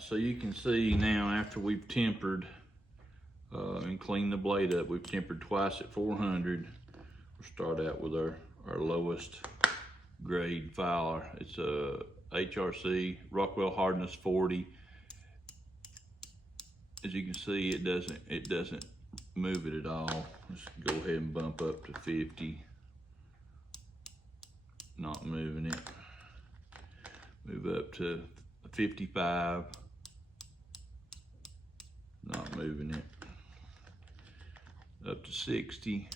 so you can see now after we've tempered and cleaned the blade up, we've tempered twice at 400. We'll start out with our lowest grade filer. It's a HRC Rockwell hardness 40. As you can see, it doesn't move it at all. Let's go ahead and bump up to 50. Not moving it. Move up to 55. Not moving it. Up to 60.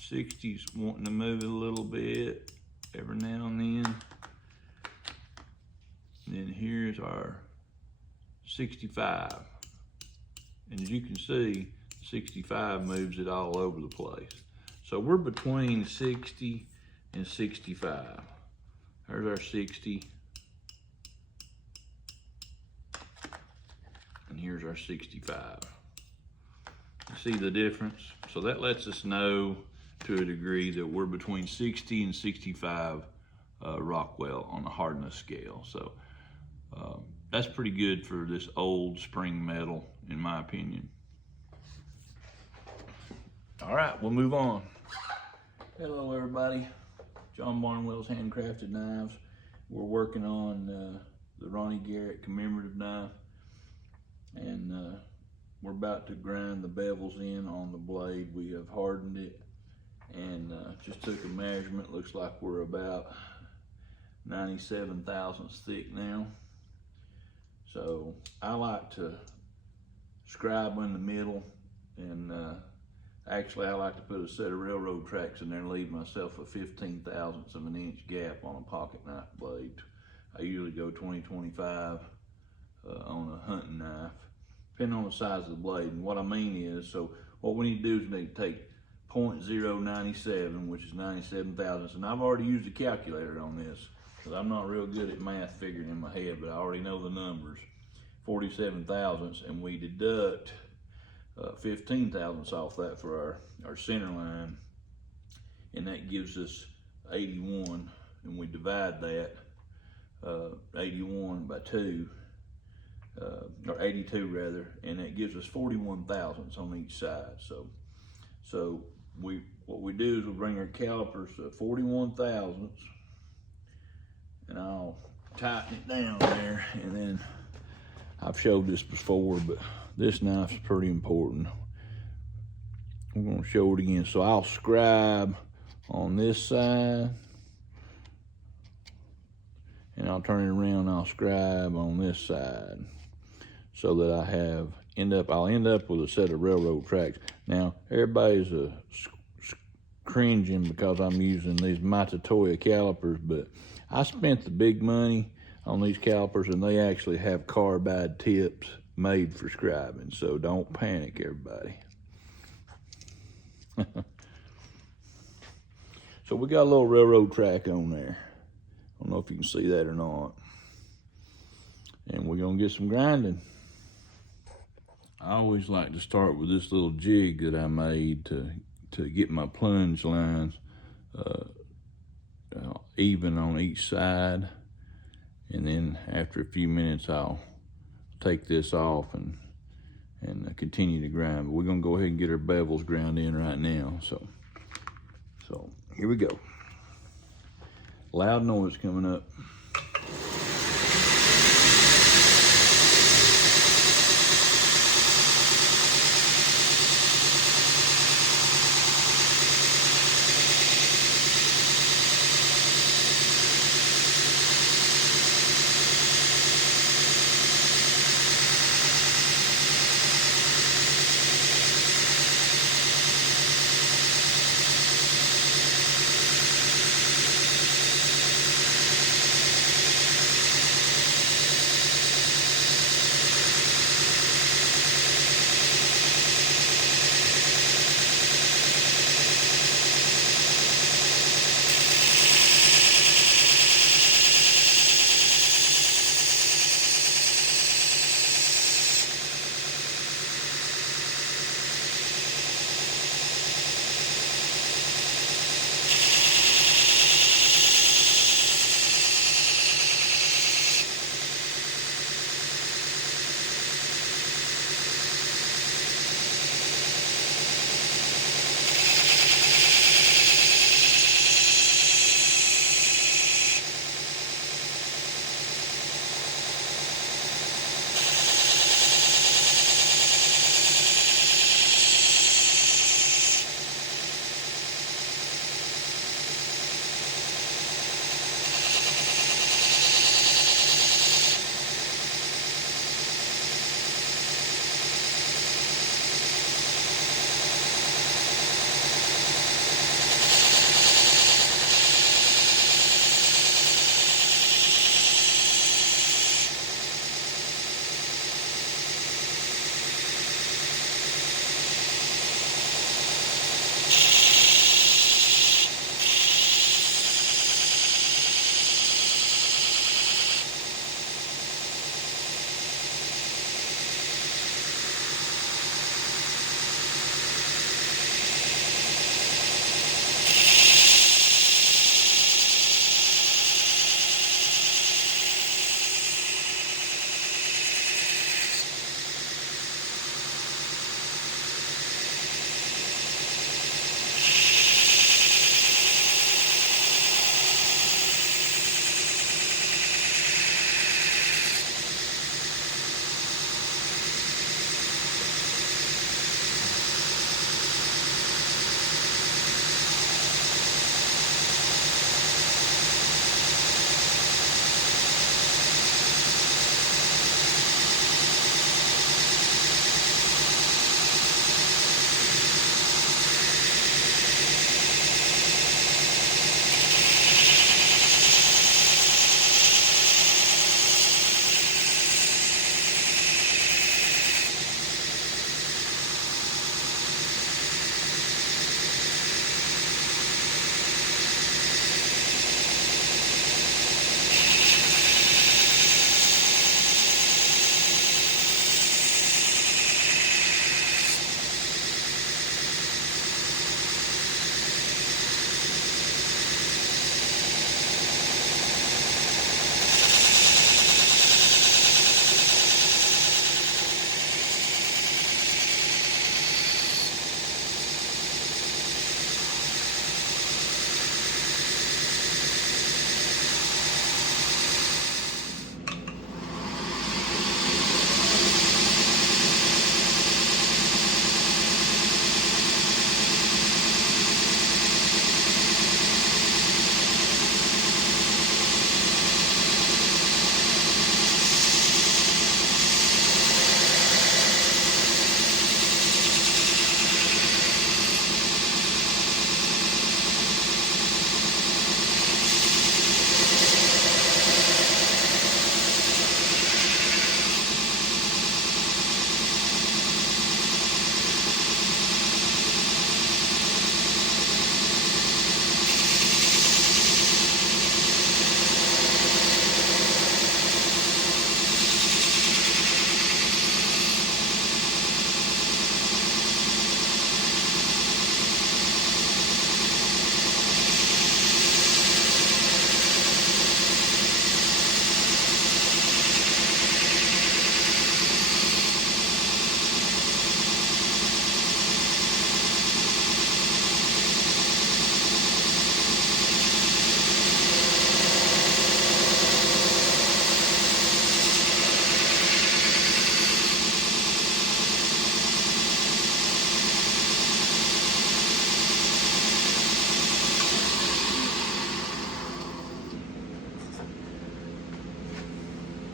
60's wanting to move it a little bit every now and then. And then here's our 65. And as you can see, 65 moves it all over the place. So we're between 60 and 65. There's our 60. And here's our 65. You see the difference? So that lets us know to a degree that we're between 60 and 65 Rockwell on the hardness scale. So that's pretty good for this old spring metal, in my opinion. All right, we'll move on. Hello, everybody. John Barnwell's Handcrafted Knives. We're working on the Ronnie Garrett commemorative knife, and we're about to grind the bevels in on the blade. We have hardened it and just took a measurement. Looks like we're about 97 thousandths thick now. So I like to scribe in the middle, and actually I like to put a set of railroad tracks in there and leave myself a 15 thousandths of an inch gap on a pocket knife blade. I usually go 20-25 on a hunting knife, depending on the size of the blade. And what I mean is, so what we need to do is we need to take 0.097, which is 97 thousandths, and I've already used a calculator on this, because I'm not real good at math figuring in my head, but I already know the numbers. 47 thousandths, and we deduct 15 thousandths off that for our center line, and that gives us 81, and we divide that 81 by 2, or 82 rather, and that gives us 41 thousandths on each side. So what we do is we bring our calipers to 41 thousandths, and I'll tighten it down there. And then I've showed this before, but this knife's pretty important. I'm gonna show it again. So I'll scribe on this side, and I'll turn it around and I'll scribe on this side, so that I'll end up with a set of railroad tracks. Now, everybody's cringing because I'm using these Matatoya calipers, but I spent the big money on these calipers, and they actually have carbide tips made for scribing, so don't panic, everybody. So we got a little railroad track on there. I don't know if you can see that or not. And we're gonna get some grinding. I always like to start with this little jig that I made to get my plunge lines even on each side. And then after a few minutes, I'll take this off and continue to grind. But we're gonna go ahead and get our bevels ground in right now. So here we go. Loud noise coming up.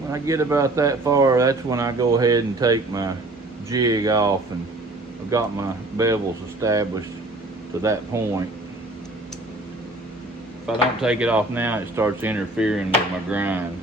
When I get about that far, that's when I go ahead and take my jig off, and I've got my bevels established to that point. If I don't take it off now, it starts interfering with my grind.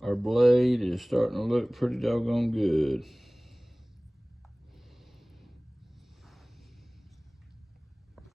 Our blade is starting to look pretty doggone good.